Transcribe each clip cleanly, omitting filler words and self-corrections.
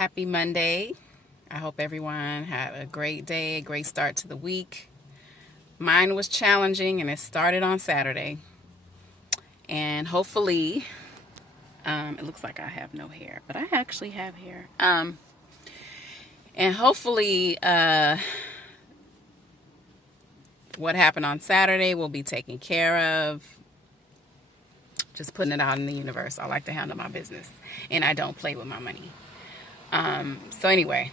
Happy Monday. I hope everyone had a great day, a great start to the week. Mine was challenging and it started on Saturday. And hopefully, it looks like I have no hair, but I actually have hair. And hopefully, what happened on Saturday will be taken care of. Just putting it out in the universe. I like to handle my business and I don't play with my money. So anyway,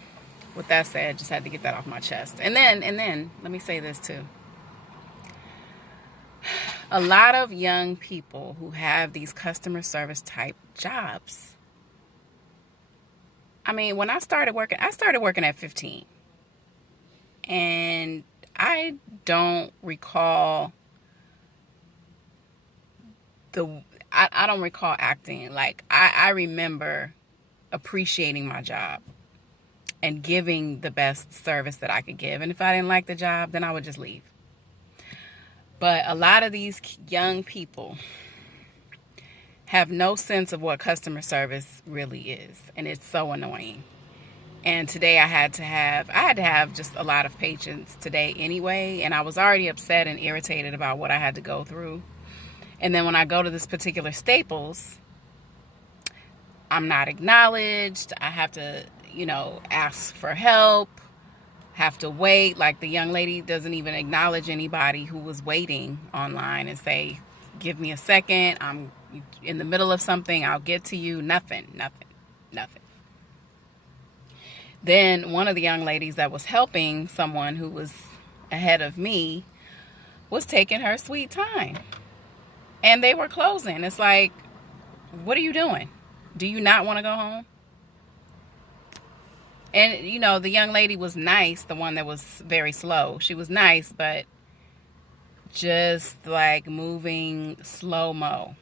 with that said, just had to get that off my chest. And then let me say this too. A lot of young people who have these customer service type jobs. I mean, when I started working at 15. And I don't recall I don't recall acting. Like I remember appreciating my job and giving the best service that I could give. And if I didn't like the job, then I would just leave. But a lot of these young people have no sense of what customer service really is. And it's so annoying. And today I had to have just a lot of patience today anyway. And I was already upset and irritated about what I had to go through. And then when I go to this particular Staples, I'm not acknowledged. I have to, ask for help, have to wait. Like the young lady doesn't even acknowledge anybody who was waiting online and say, give me a second. I'm in the middle of something. I'll get to you. Nothing. Then one of the young ladies that was helping someone who was ahead of me was taking her sweet time. And they were closing. It's like, what are you doing? Do you not want to go home? And, the young lady was nice, the one that was very slow. She was nice, but just like moving slow-mo.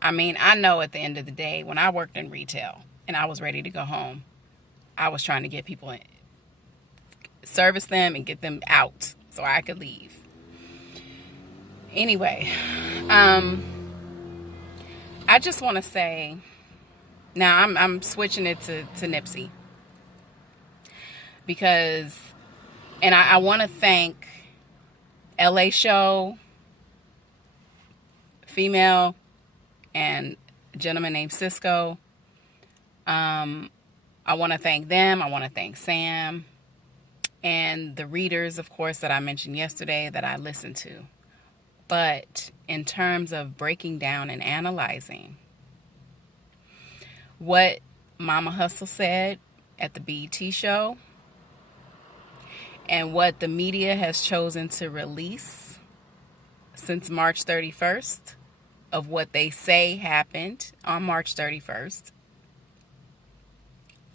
I mean, I know at the end of the day, when I worked in retail and I was ready to go home, I was trying to get people in, service them and get them out so I could leave. Anyway, I just want to say, now I'm switching it to Nipsey because, and I want to thank LA Show, female, and a gentleman named Cisco. I want to thank them. I want to thank Sam and the readers, of course, that I mentioned yesterday that I listened to. But in terms of breaking down and analyzing what Mama Hustle said at the BET show and what the media has chosen to release since March 31st of what they say happened on March 31st,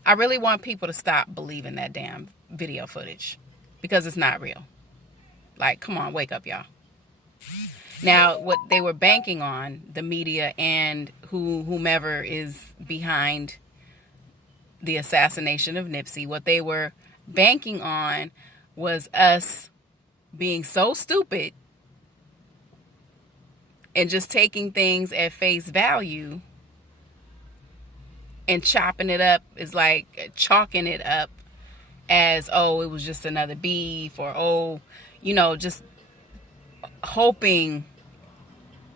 I really want people to stop believing that damn video footage because it's not real. Like, come on, wake up, y'all. Now, what they were banking on, the media and whomever is behind the assassination of Nipsey, what they were banking on was us being so stupid and just taking things at face value and chopping it up is like chalking it up as, oh, it was just another beef or, oh, just hoping,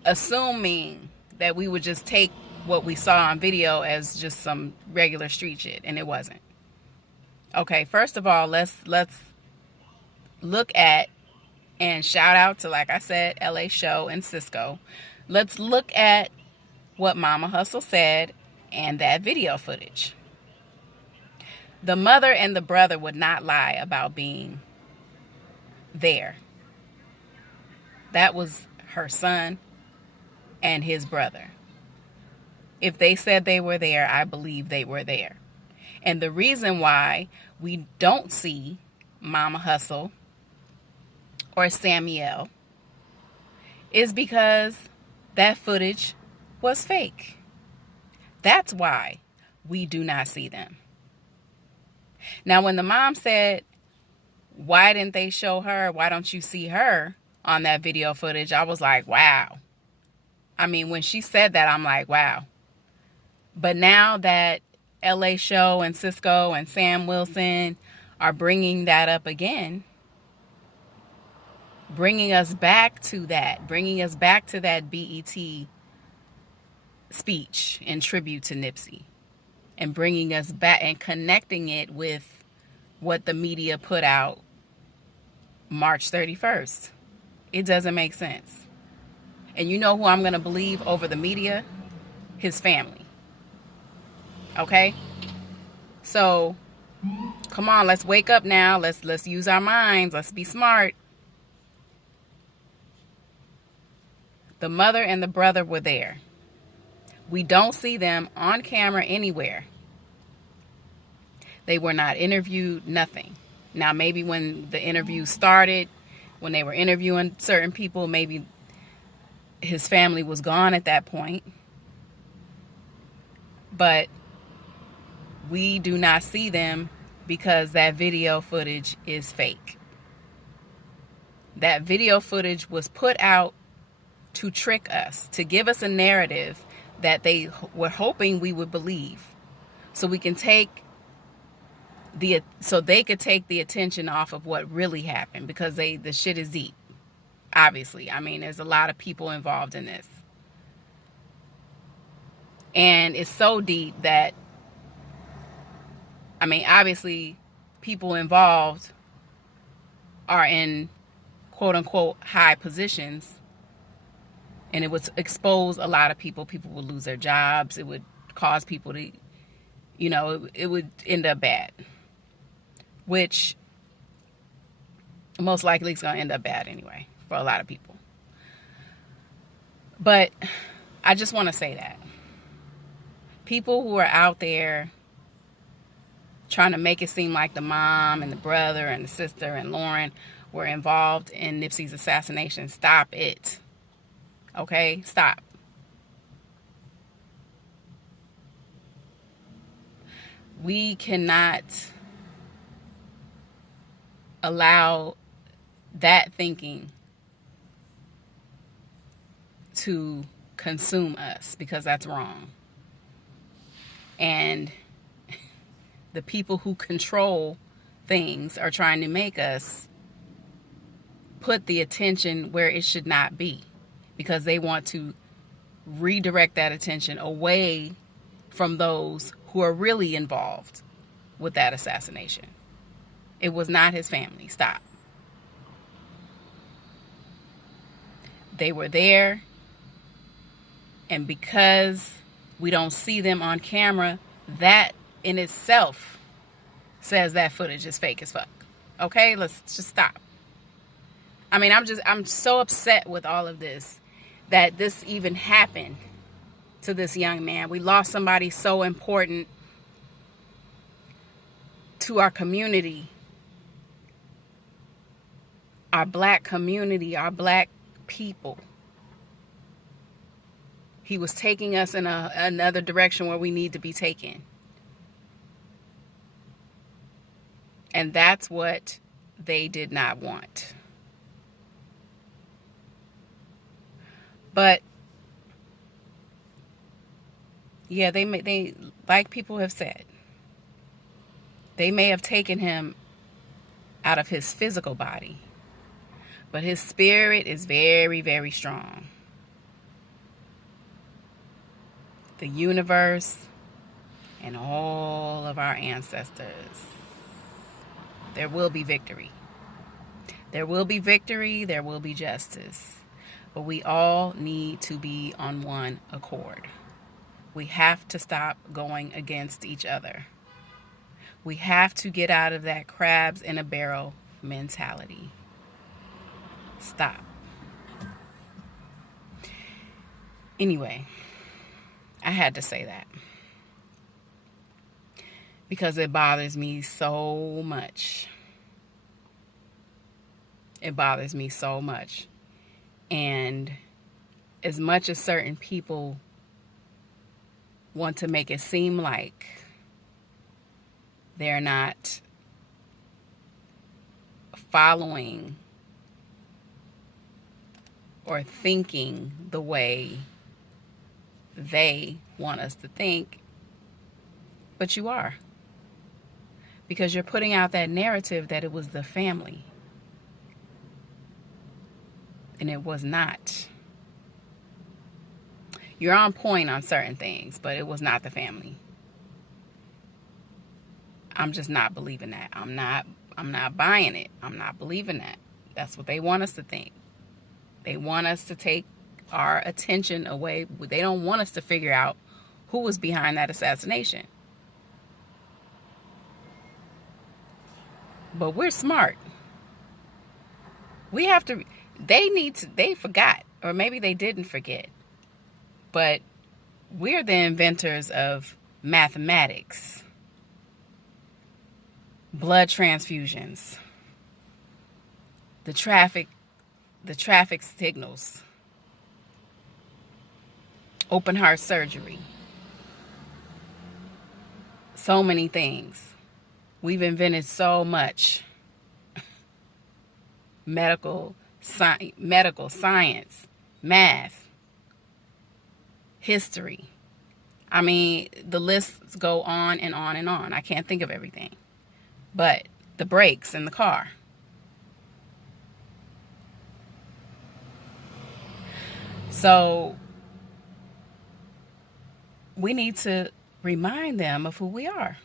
assuming that we would just take what we saw on video as just some regular street shit, and it wasn't. Okay, first of all, let's look at and shout out to, like I said, LA Show and Cisco. Let's look at what Mama Hustle said and that video footage. The mother and the brother would not lie about being there. That was her son and his brother. If they said they were there, I believe they were there. And the reason why we don't see Mama Hustle or Samuel is because that footage was fake. That's why we do not see them. Now, when the mom said, why didn't they show her? Why don't you see her on that video footage? I was like, wow. I mean, when she said that, I'm like, wow. But now that LA Show and Cisco and Sam Wilson are bringing that up again, bringing us back to that BET speech in tribute to Nipsey, and bringing us back and connecting it with what the media put out March 31st. It doesn't make sense. And you know who I'm going to believe over the media? His family. Okay? So, come on, let's wake up now. Let's use our minds. Let's be smart. The mother and the brother were there. We don't see them on camera anywhere. They were not interviewed, nothing. Now, maybe when the interview started, when they were interviewing certain people, maybe his family was gone at that point. But we do not see them because that video footage is fake. That video footage was put out to trick us, to give us a narrative that they were hoping we would believe, so we can take so they could take the attention off of what really happened, because the shit is deep. Obviously, I mean, there's a lot of people involved in this, and it's so deep that, I mean, obviously, people involved are in quote unquote high positions, and it would expose a lot of people. People would lose their jobs. It would cause people to, it would end up bad, which most likely is going to end up bad anyway for a lot of people. But I just want to say that people who are out there trying to make it seem like the mom and the brother and the sister and Lauren were involved in Nipsey's assassination, stop it. Okay? Stop. We cannot allow that thinking to consume us, because that's wrong. And the people who control things are trying to make us put the attention where it should not be, because they want to redirect that attention away from those who are really involved with that assassination. It was not his family. Stop. They were there, and because we don't see them on camera, that in itself says that footage is fake as fuck. Okay, let's just stop. I mean, I'm so upset with all of this, that this even happened to this young man. We lost somebody so important to our community, our black community, our black people. He was taking us in another direction where we need to be taken. And that's what they did not want. But yeah, they like people have said, they may have taken him out of his physical body, but his spirit is very, very strong. The universe and all of our ancestors. There will be victory. There will be victory. There will be justice. But we all need to be on one accord. We have to stop going against each other. We have to get out of that crabs in a barrel mentality. Stop. Anyway, I had to say that, because it bothers me so much. It bothers me so much. And as much as certain people want to make it seem like they're not following or thinking the way they want us to think, But you are. Because you're putting out that narrative that it was the family. And it was not. You're on point on certain things, but it was not the family. I'm just not believing that. I'm not buying it. I'm not believing that. That's what they want us to think. They want us to take our attention away. They don't want us to figure out who was behind that assassination. But we're smart. We have to, they forgot, or maybe they didn't forget. But we're the inventors of mathematics, blood transfusions, the traffic signals, open heart surgery, so many things. We've invented so much. Medical science, math, history. I mean, the lists go on and on and on. I can't think of everything. But the brakes in the car. So we need to remind them of who we are.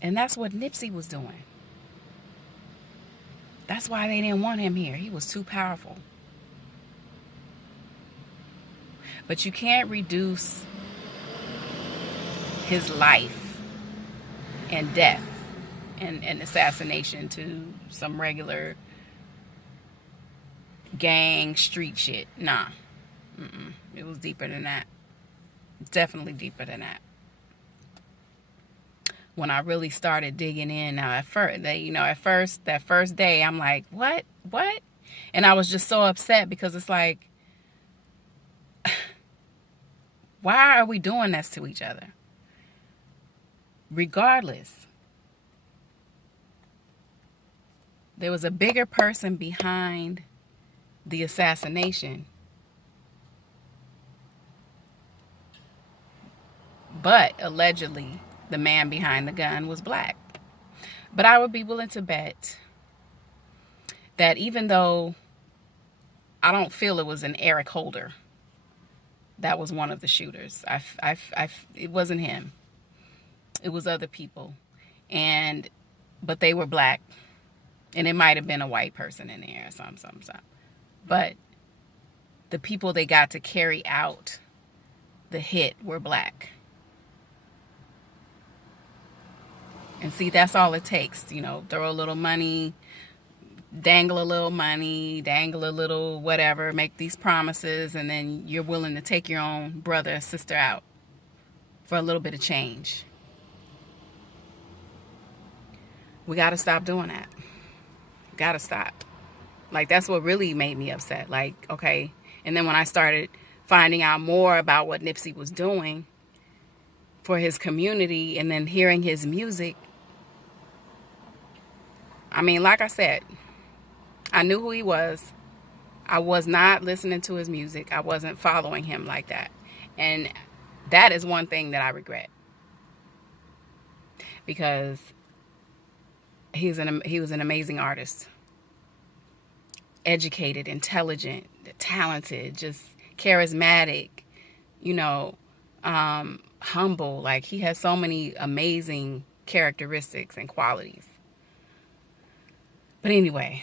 And that's what Nipsey was doing. That's why they didn't want him here. He was too powerful. But you can't reduce his life and death and assassination to some regular gang street shit. Nah. It was deeper than that. Definitely deeper than that. When I really started digging in, now at first, that first day, I'm like, what? And I was just so upset because it's like, why are we doing this to each other? Regardless, there was a bigger person behind the assassination. But allegedly, the man behind the gun was black. But I would be willing to bet that even though I don't feel it was an Eric Holder that was one of the shooters, it wasn't him. It was other people. But they were black. And it might have been a white person in there or something. But the people they got to carry out the hit were black. And see, that's all it takes, throw a little money, dangle a little money, dangle a little whatever, make these promises, and then you're willing to take your own brother or sister out for a little bit of change. We got to stop doing that. Got to stop. Like, that's what really made me upset. Like, okay. And then when I started finding out more about what Nipsey was doing for his community and then hearing his music, I mean, like I said, I knew who he was. I was not listening to his music. I wasn't following him like that. And that is one thing that I regret. Because he was an amazing artist. Educated, intelligent, talented, just charismatic, humble. Like, he has so many amazing characteristics and qualities. But anyway,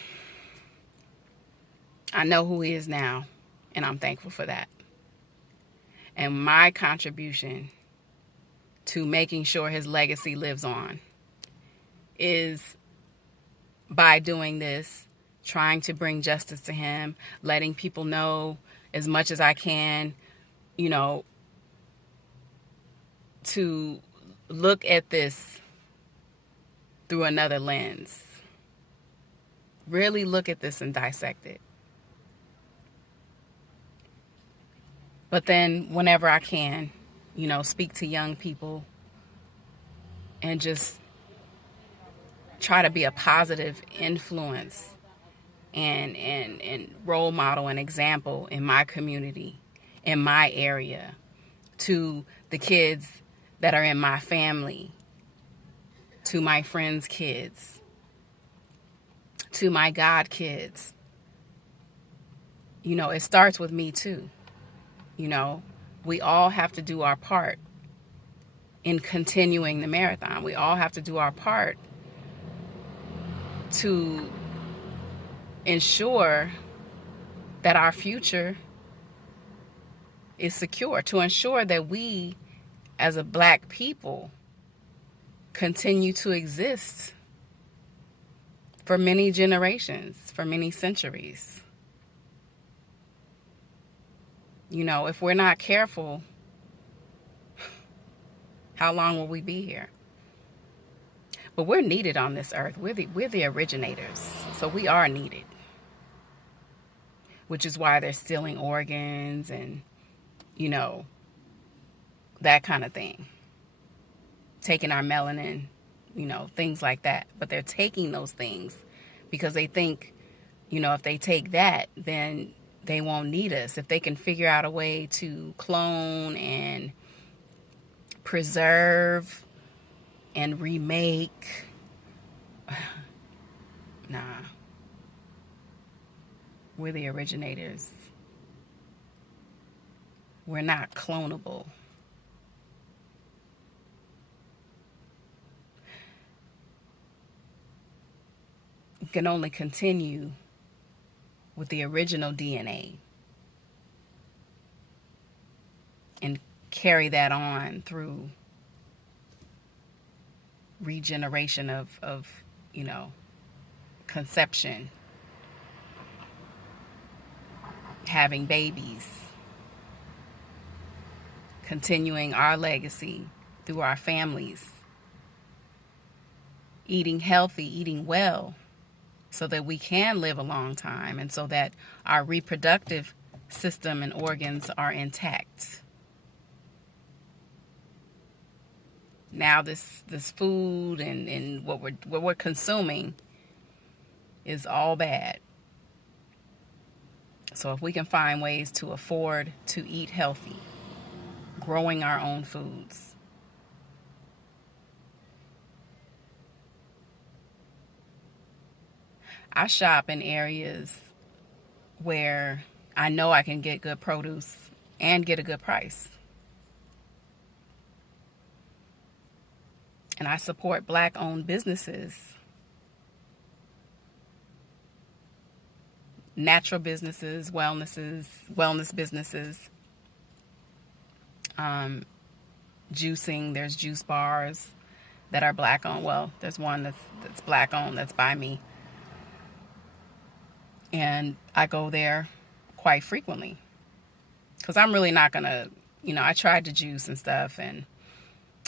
I know who he is now, and I'm thankful for that. And my contribution to making sure his legacy lives on is by doing this, trying to bring justice to him, letting people know as much as I can, to look at this through another lens. Really look at this and dissect it. But then whenever I can, speak to young people and just try to be a positive influence and role model and example in my community, in my area, to the kids that are in my family, to my friends' kids, to my God kids. You know, it starts with me too. You know, we all have to do our part in continuing the marathon. We all have to do our part to ensure that our future is secure, to ensure that we as a Black people continue to exist for many generations, for many centuries. You know, if we're not careful, how long will we be here? But we're needed on this earth. We're the originators, so we are needed. Which is why they're stealing organs and, you know, that kind of thing. Taking our melanin, you know, things like that. But they're taking those things because they think, you know, if they take that, then they won't need us. If they can figure out a way to clone and preserve and remake, nah. We're the originators. We're not clonable. We can only continue with the original DNA and carry that on through regeneration of you know, conception, having babies, continuing our legacy through our families, eating healthy, eating well, so that we can live a long time and so that our reproductive system and organs are intact. Now this food and what we're consuming is all bad. So if we can find ways to afford to eat healthy, growing our own foods, I shop in areas where I know I can get good produce and get a good price. And I support Black-owned businesses, natural businesses, wellness businesses, juicing. There's juice bars that are Black-owned. Well, there's one that's Black-owned that's by me. And I go there quite frequently because I'm really not going to, you know, I tried to juice and stuff and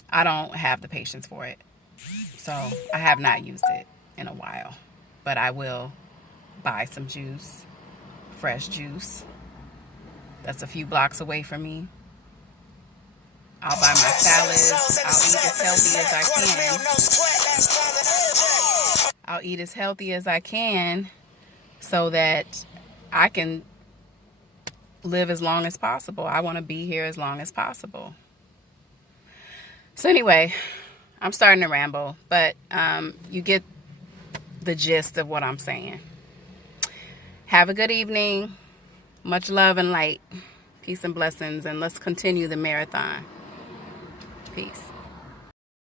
I don't have the patience for it. So I have not used it in a while, but I will buy some juice, fresh juice. That's a few blocks away from me. I'll buy my salads. I'll eat as healthy as I can so that I can live as long as possible. I want to be here as long as possible. So anyway, I'm starting to ramble, but you get the gist of what I'm saying. Have a good evening. Much love and light. Peace and blessings, and let's continue the marathon. Peace.